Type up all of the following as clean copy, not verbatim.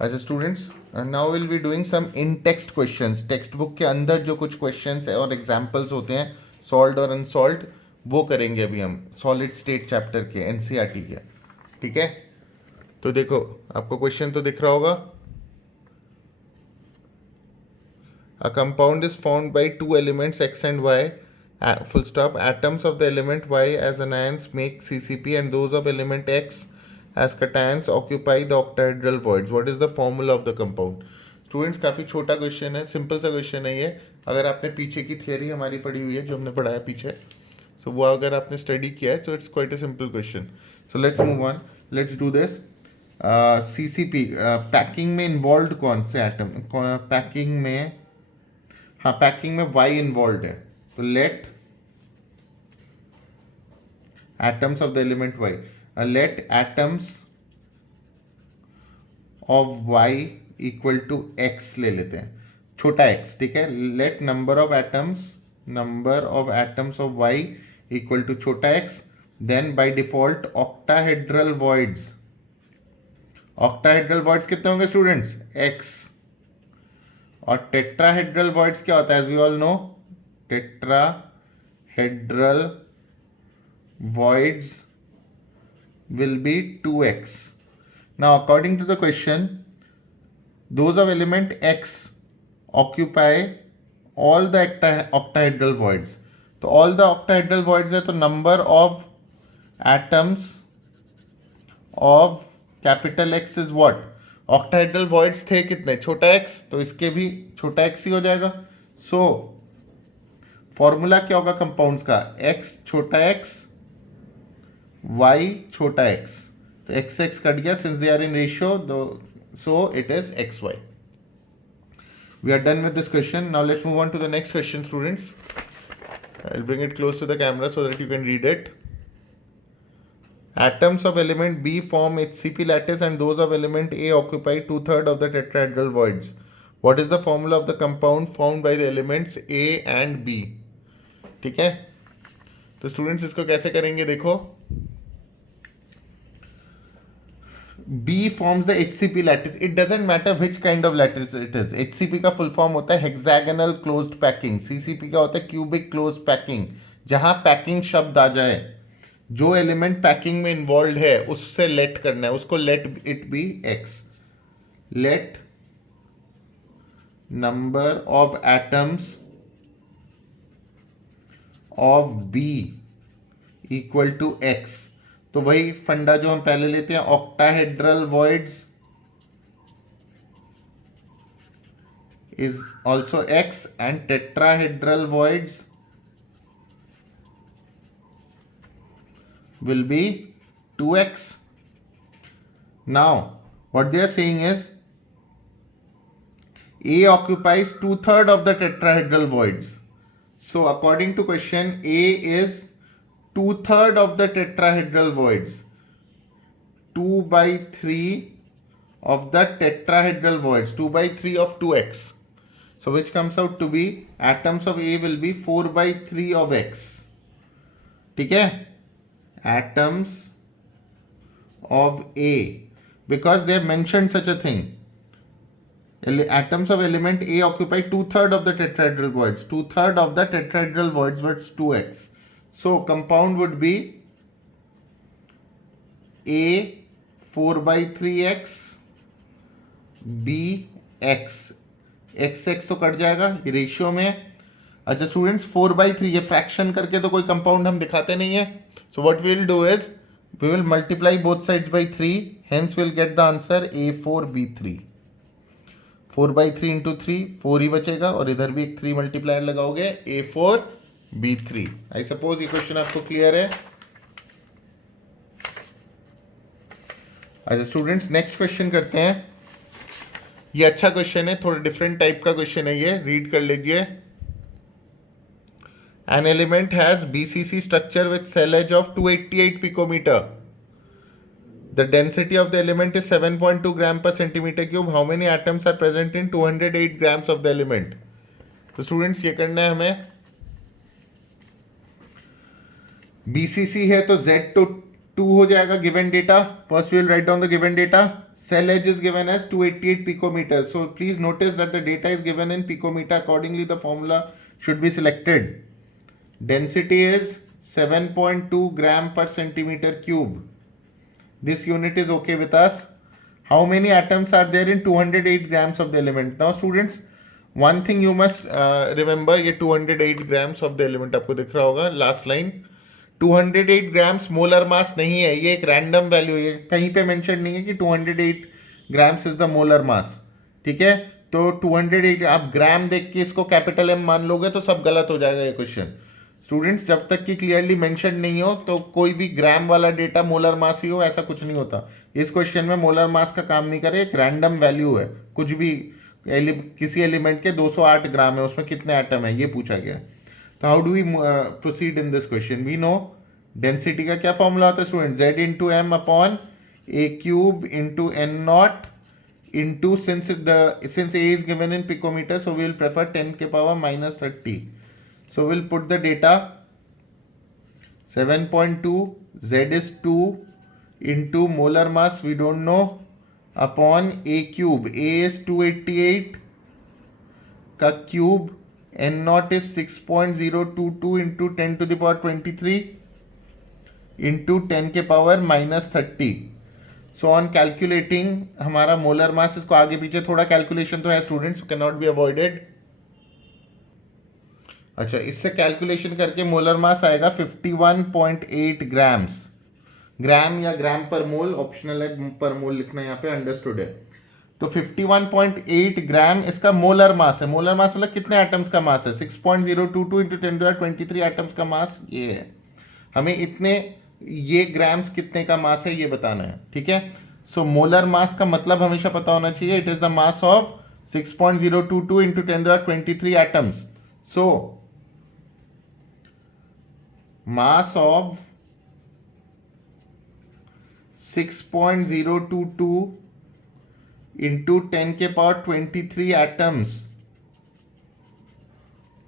अच्छा students, now will be doing some in text questions. Text book के अंदर जो कुछ क्वेश्चंस है और एग्जांपल्स होते हैं सॉल्व्ड और अनसॉल्व्ड, वो करेंगे अभी हम सॉलिड स्टेट चैप्टर के एनसीईआरटी के। ठीक है, तो देखो आपको क्वेश्चन तो दिख रहा होगा। A compound is formed by two elements X and Y. Full stop. Atoms of the element Y as anions make CCP, and those of element X as cations occupy the octahedral voids. What is the formula of the compound? Students काफ़ी छोटा question है, simple सा question है ये। अगर आपने पीछे की थियरी हमारी पढ़ी हुई है जो हमने पढ़ाया पीछे, सो वो अगर आपने स्टडी किया है, so it's quite a simple question. So let's move on, let's do this. CCP packing में इन्वॉल्व कौन से एटम, पैकिंग में, हाँ पैकिंग में वाई इन्वॉल्व है, तो let atoms of the element y, let atoms of y equal to x ले लेते हैं, छोटा एक्स। ठीक है, let number of atoms of y equal to छोटा x. Then by default octahedral voids, octahedral voids कितने होंगे स्टूडेंट्स? एक्स। और टेट्राहेड्रल वॉइड्स क्या होता है? As we all know, tetrahedral voids will be 2x. Now according to the question, those of element x occupy all the octahedral voids. तो all the octahedral voids है, तो number of atoms of capital X is what? octahedral voids थे कितने? छोटा x, तो इसके भी छोटा x ही हो जाएगा। सो फॉर्मूला क्या होगा कंपाउंड्स का? x छोटा x, y छोटा x, तो x x कट गया since they are in ratio, so it is xy. We are done with this question. Now let's move on to the next question, students. I'll bring it close to the camera so that you can read it. Atoms of element B form HCP lattice, and those of element A occupy 2/3 of the tetrahedral voids. What is the formula of the compound formed by the elements A and B? ठीक है, तो students इसको कैसे करेंगे देखो। B forms the HCP lattice. It doesn't matter which kind of lattice it is. HCP का full form होता है हेक्सागोनल क्लोज्ड पैकिंग, CCP का होता है क्यूबिक क्लोज्ड पैकिंग। जहां पैकिंग शब्द आ जाए, जो एलिमेंट पैकिंग में इन्वॉल्व है उससे लेट करना है, उसको let it be x. Let number of atoms of B equal to x. तो वही फंडा जो हम पहले लेते हैं, octahedral voids is also x and tetrahedral voids will be 2x. Now what they are saying is A occupies 2/3 of the tetrahedral voids. So according to question, A is 2/3 of the tetrahedral voids. 2/3 of the tetrahedral voids, 2/3 of 2x. So which comes out to be, atoms of A will be 4/3 of x. ठीक है, atoms of A, because they have mentioned such a thing. Atoms of element A occupy 2/3 of the tetrahedral voids. 2/3 of the tetrahedral voids was 2x. So compound would be A 4/3x, B x, x तो cut जाएगा ratio में। अच्छा students, 4/3 ये fraction करके तो कोई compound हम दिखाते नहीं है। So what we will do is we will multiply both sides by 3, hence we'll get the answer A4B3. 4/3 into 3, 4 ही बचेगा, और इधर भी एक 3 मल्टीप्लायर लगाओगे, A4B3. आई सपोज ये क्वेश्चन आपको क्लियर है। अच्छा स्टूडेंट्स, नेक्स्ट क्वेश्चन करते हैं। ये अच्छा क्वेश्चन है, थोड़ा डिफरेंट टाइप का क्वेश्चन है ये, रीड कर लीजिए। An element has BCC structure with cell edge of 288 picometer. The density of the element is 7.2 gram per centimeter cube. How many atoms are present in 208 grams of the element? तो students ये करना है हमें, BCC है तो Z तो 2 हो जाएगा given data. First we will write down the given data, cell edge is given as 288 picometers. So please notice that the data is given in picometer. Accordingly, the formula should be selected. Density is 7.2 gram per centimeter cube. This unit is okay with us. How many atoms are there in 208 grams of the element? Now students, one thing you must remember, ये 208 grams of the element आपको दिख रहा होगा, last line. 208 grams molar mass नहीं है, ये एक random value है, कहीं पे मेंशन नहीं है कि 208 grams is the molar mass. ठीक है, तो 208 आप ग्राम देख के इसको कैपिटल एम मान लोगे तो सब गलत हो जाएगा ये क्वेश्चन. स्टूडेंट्स, जब तक कि क्लियरली मेंशन नहीं हो तो कोई भी ग्राम वाला डेटा मोलर मास ही हो, ऐसा कुछ नहीं होता. इस क्वेश्चन में मोलर मास का काम नहीं करे, एक रैंडम वैल्यू है, कुछ भी किसी एलिमेंट के 208 ग्राम है, उसमें कितने एटम है ये पूछा गया. तो how do we proceed in this question? We know density का क्या फॉर्मूला होता है student? z into M upon a cube into N naught into since a is given in picometer, so we will prefer 10 के power minus 30. So we'll put the data 7.2, z is 2 into molar mass we don't know upon a cube. A is 288 का cube, n naught is 6.022 into 10 to the power 23 into 10 के power minus 30. So on calculating हमारा molar mass, इसको आगे पीछे थोड़ा calculation तो है students, can not be avoided. अच्छा, इससे कैलकुलेशन करके मोलर मास आएगा 51.8 ग्राम्स. ग्राम या ग्राम पर मोल ऑप्शनल है, पर मोल लिखना यहाँ पे अंडरस्टूड है. तो 51.8 ग्राम इसका मोलर मास है. मोलर मास मतलब कितने एटम्स का मास है? 6.022 इंटू 10⁻23 एटम्स का मास ये है. हमें इतने ये ग्राम्स कितने का मास है ये बताना है. ठीक है, सो मोलर मास का मतलब हमेशा पता होना चाहिए. It is the mass of 6.022 into 10⁻23 atoms. So mass of 6.022 into 10 के power 23 atoms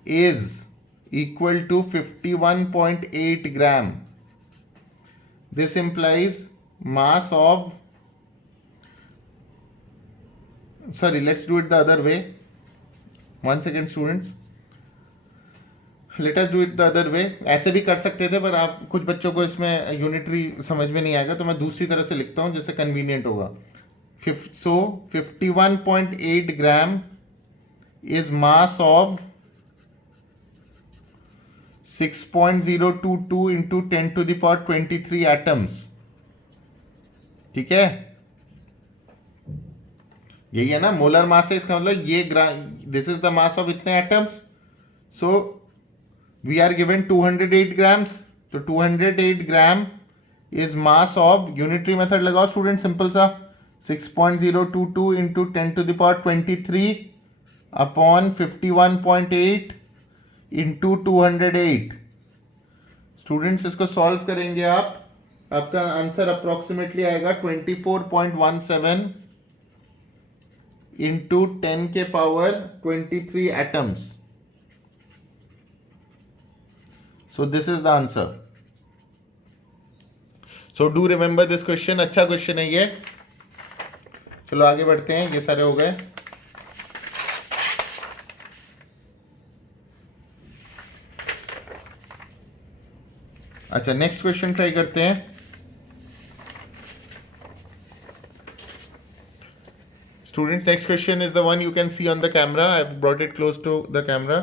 is equal to 51.8 gram. This implies mass of, sorry, let's do it the other way. 1 second students. Let us do it the other way. ऐसे भी कर सकते थे, पर आप कुछ बच्चों को इसमें यूनिटरी समझ में नहीं आएगा, तो मैं दूसरी तरह से लिखता हूँ जिससे कन्वीनियंट होगा. So 51.8 gram is mass of 6.022 into 10 to the power 23 atoms. ठीक है, यही है ना मोलर मास है, इसका मतलब ये this is the mass of इतने atoms. So we are given 208 grams, तो 208 gram is mass of, unitary method लगाओ स्टूडेंट सिंपल सा, 6.022 into 10 to the power 23 upon 51.8 into 208. Students, इसको सॉल्व करेंगे आप, आपका आंसर अप्रोक्सीमेटली आएगा 24.17 इंटू 10 के power 23 atoms. So this is the answer. So do remember this question. अच्छा question है ये. चलो आगे बढ़ते हैं, ये सारे हो गए. अच्छा, नेक्स्ट क्वेश्चन ट्राई करते हैं. Students, next question is the one you can see on the camera. I have brought it close to the camera.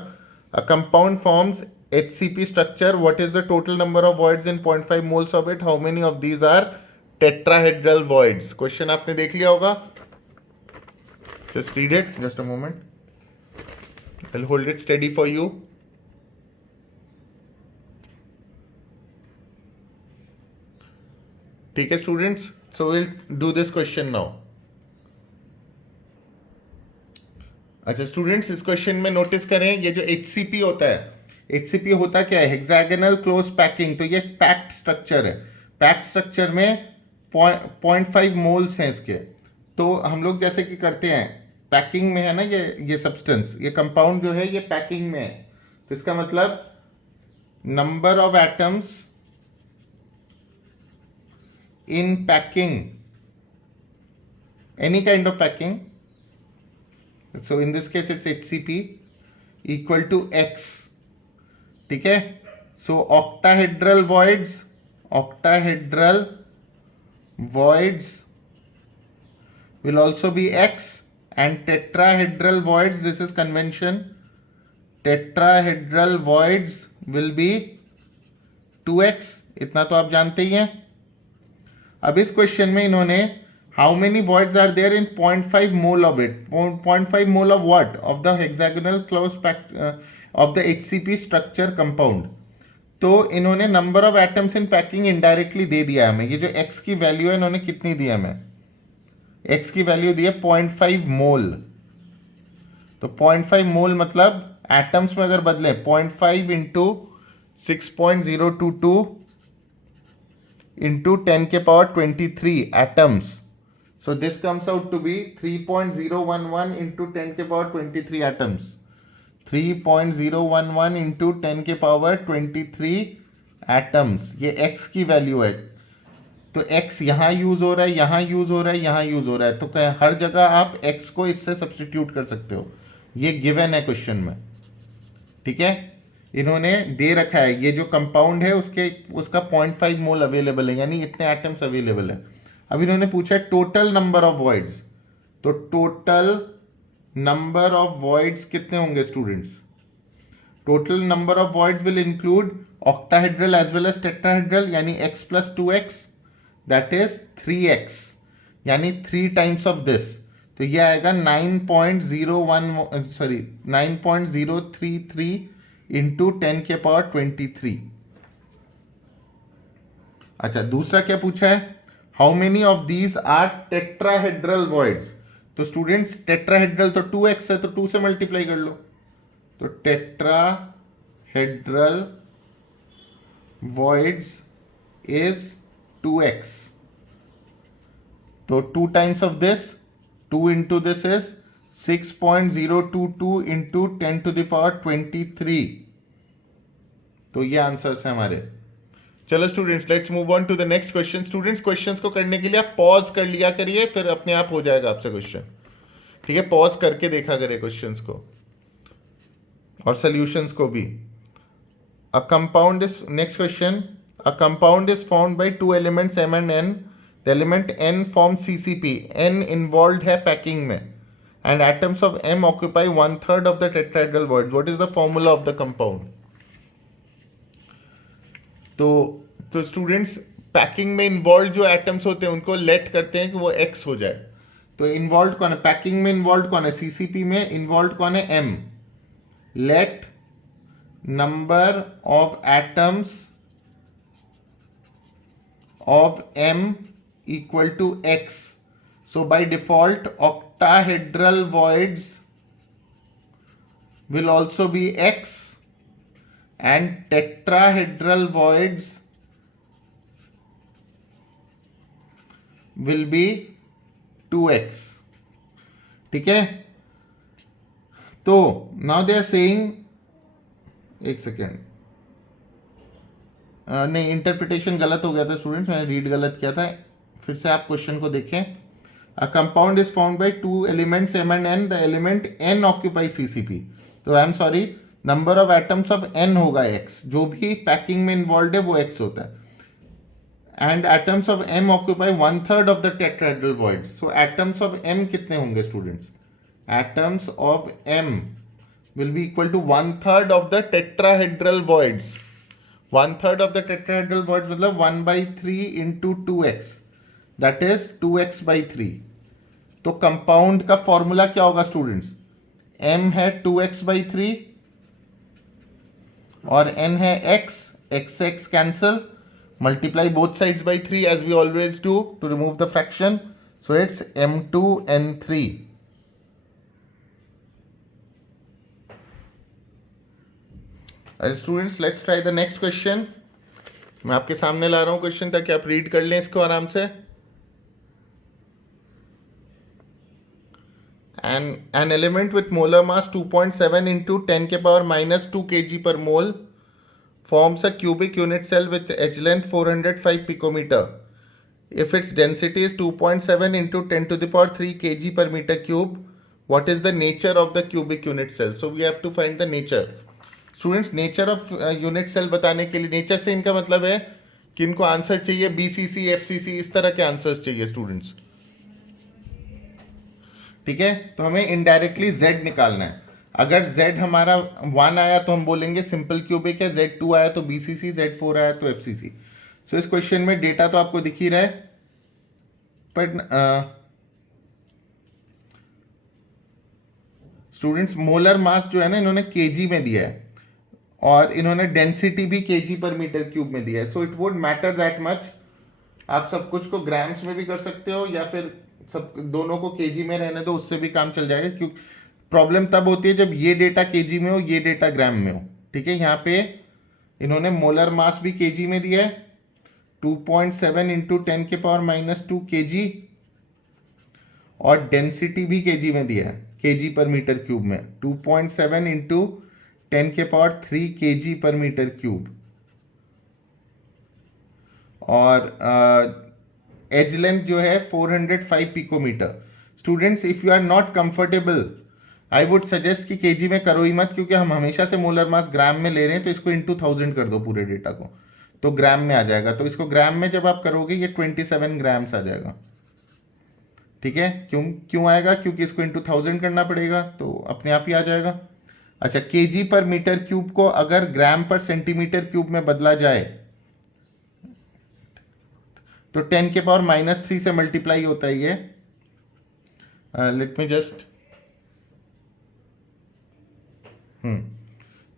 A compound forms HCP structure. What is the total number of voids in 0.5 moles of it? How many of these are tetrahedral voids? Question आपने देख लिया होगा. Just read it. Just a moment. I'll hold it steady for you. ठीक है students, so will do this question now. अच्छा students, इस question में notice करें, ये जो HCP होता है, HCP होता क्या है? Hexagonal close packing. तो ये पैक्ड स्ट्रक्चर है. पैक्ड स्ट्रक्चर में 0.5 मोल्स हैं इसके. तो हम लोग जैसे कि करते हैं, पैकिंग में है ना ये सब्सटेंस, ये कंपाउंड जो है ये पैकिंग में है. तो इसका मतलब number of atoms in packing any kind of packing. So in this case it's HCP equal to X. ठीक है? So octahedral voids will also be X, and tetrahedral voids, this is convention, tetrahedral voids will be 2x. इतना तो आप जानते ही हैं. अब इस question में इन्होंने how many voids are there in 0.5 mole of it, 0.5 mole of what, of the hexagonal closed pack of the HCP structure compound. तो इन्होंने number of atoms in packing indirectly they दिया हमें. ये जो x की value है इन्होंने कितनी दी हमें, x की वैल्यू दी है 0.5 मोल. तो 0.5 मोल मतलब एटम्स में अगर बदले 0.5 इंटू 6.022 इंटू 10 के power 23 atoms. So this comes out to be 3.011 into 10 के पावर 23 एटम्स. 3.011 इंटू 10 के पावर 23 एटम्स. ये x की वैल्यू है. तो x यहाँ यूज हो रहा है, यहाँ यूज हो रहा है, यहाँ यूज हो रहा है. तो हर जगह आप x को इससे सब्सटीट्यूट कर सकते हो. ये गिवन है क्वेश्चन में. ठीक है, इन्होंने दे रखा है ये जो कंपाउंड है उसका 0.5 मोल अवेलेबल है, यानी इतने एटम्स अवेलेबल है. अब इन्होंने पूछा है टोटल नंबर ऑफ वॉइड्स. तो टोटल नंबर ऑफ वॉइड्स कितने होंगे students? Total number of voids will include octahedral as well as tetrahedral, यानी x plus 2x, that is 3x, यानी 3 टाइम्स ऑफ दिस. तो ये आएगा 9.033 इंटू 10 के पावर 23. अच्छा, दूसरा क्या पूछा है, how many of these are tetrahedral voids. तो स्टूडेंट्स टेट्राहेड्रल तो 2x है, तो 2 से मल्टीप्लाई कर लो. तो टेट्राहेड्रल वॉइड्स इज 2x. तो 2 times of this, 2 into this is 6.022 into 10 to the power 23. तो ये आंसर्स है हमारे. चलो students, let's move on to the next question. Students questions को करने के लिए आप पॉज कर लिया करिए, फिर अपने आप हो जाएगा आपसे क्वेश्चन. ठीक है, पॉज करके देखा करिए क्वेश्चंस को और सॉल्यूशंस को भी. A compound is, next question, a compound is formed by 2 elements m and n. The element n form CCP. n involve है पैकिंग में, and atoms of m occupy 1/3 of the tetrahedral void. What is the formula of the compound? तो students packing में involve जो atoms होते हैं उनको late करते हैं कि वो x हो जाए. तो इन्वॉल्व कौन है पैकिंग में? इन्वॉल्व कौन है CCP में? इन्वॉल्व कौन है? m. Let number of atoms of m equal to x. So by default octahedral voids will also be x, and tetrahedral voids will be 2x. ठीक है, तो now they are saying, एक second, नहीं interpretation गलत हो गया था students, मैंने रीड गलत किया था. फिर से आप क्वेश्चन को देखें. A compound is formed by 2 elements m and n. The element n occupies CCP. तो I am sorry, number of atoms of n होगा x. जो भी पैकिंग में इन्वॉल्व है वो x होता है. And atoms of m occupy 1/3 of the tetrahedral voids. So atoms of m कितने होंगे students? Atoms of m will be equal to 1/3 of the tetrahedral voids. 1/3 of the tetrahedral voids मतलब 1/3 into 2x. That is 2x by 3. तो compound का formula क्या होगा students? m है 2x by 3 और n है x. x cancel, multiply both sides by 3 as we always do to remove the fraction. So it's m2n3. Students let's try the next question. मैं आपके सामने ला रहा हूं क्वेश्चन ताकि आप रीड कर लें इसको आराम से. An element with molar mass 2.7 into 10 के power minus 2 kg per mole forms a cubic unit cell with edge length 405 picometer. if its density is 2.7 into 10 to the power 3 kg per meter cube, what is the nature of the cubic unit cell? So we have to find the nature. Students nature of unit cell बताने के लिए, nature से इनका मतलब है कि इनको answer चाहिए बीसीसी, एफसीसी, इस तरह के आंसर्स चाहिए स्टूडेंट्स, ठीक है। तो हमें इनडायरेक्टली z निकालना है। अगर z हमारा 1 आया तो हम बोलेंगे सिंपल क्यूबिक है, z2 आया तो बीसीसी, z4 आया तो एफसीसी। सो इस क्वेश्चन में डेटा तो आपको दिख ही रहा है, पर स्टूडेंट्स मोलर मास जो है ना, इन्होंने केजी में दिया है और इन्होंने डेंसिटी भी केजी पर मीटर क्यूब में दिया है। So it won't matter that much, आप सब कुछ को ग्राम्स में भी कर सकते हो या फिर सब दोनों को केजी में रहने दो, उससे भी काम चल जाएगा। क्योंकि प्रॉब्लम तब होती है जब ये डेटा केजी में हो, ये डेटा ग्राम में हो, ठीक है। यहाँ पे इन्होंने मोलर मास भी केजी में दिया है, 2.7 इंटू 10 के पावर -2 केजी, और डेंसिटी भी केजी में दिया है, केजी पर मीटर क्यूब में 2.7 इंटू 10 के पावर 3 केजी पर मीटर क्यूब। और एज लेंथ जो है 405 picometre. Students if you are not comfortable, I would suggest कि केजी में करो ही मत, क्योंकि हम हमेशा से मोलर मास ग्राम में ले रहे हैं, तो इसको इंटू 1000 कर दो पूरे डेटा को, तो ग्राम में आ जाएगा। तो इसको ग्राम में जब आप करोगे ये 27 ग्राम्स आ जाएगा, ठीक है। क्यों आएगा? क्योंकि इसको इंटू 1000 करना पड़ेगा, तो अपने आप ही आ जाएगा। अच्छा, केजी पर मीटर क्यूब को अगर ग्राम पर सेंटीमीटर क्यूब में बदला जाए तो 10 के पावर -3 से मल्टीप्लाई होता है ये। लेट मी जस्ट,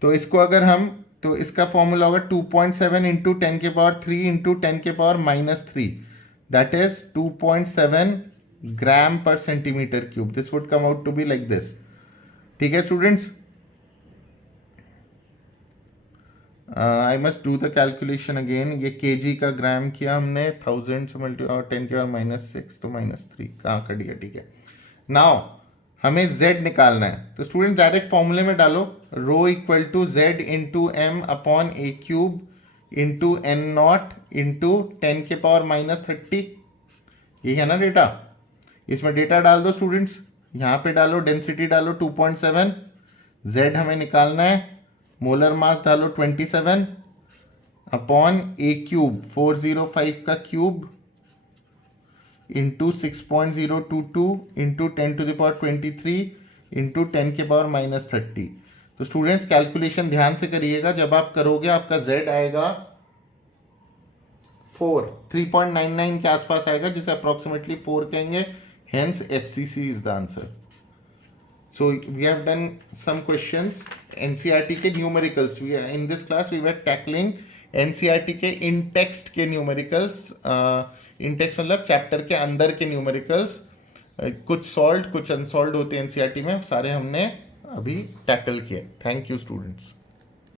तो इसको अगर हम, तो इसका फॉर्मूला होगा 2.7 इंटू 10 के पावर 3 इंटू 10 के पावर -3, दैट इज 2.7 ग्राम पर centimetre cube. This would come out to be like this, ठीक है students. I must do the calculation again. ये केजी का ग्राम किया हमने, 1000 से मल्टी और 10 के पावर -6 तो -3 कहाँ कट गया, ठीक है। नाउ हमें z निकालना है, तो स्टूडेंट डायरेक्ट फॉर्मूले में डालो, rho equal to z into M upon a cube into N naught into 10 के पावर -30। ये है ना डेटा, इसमें डेटा डाल दो स्टूडेंट्स, यहाँ पे डालो, डेंसिटी डालो 2.7, z हमें निकालना है, मोलर मास डालो 27 अपॉन ए क्यूब 405 का cube into 6.022 into 10 to the power 23 into 10 के पावर -30। तो स्टूडेंट्स कैलकुलेशन ध्यान से करिएगा, जब आप करोगे आपका z आएगा 3.99 के आसपास आएगा, जिसे अप्रोक्सीमेटली 4 कहेंगे, hence FCC is the answer. So we have done some questions NCERT के numericals. In this class we were tackling NCERT के in text के न्यूमेरिकल्स। in text मतलब चैप्टर के अंदर के न्यूमेरिकल्स, कुछ सॉल्व कुछ अनसॉल्व होते हैं NCERT में, सारे हमने अभी टैकल किए। Thank you students.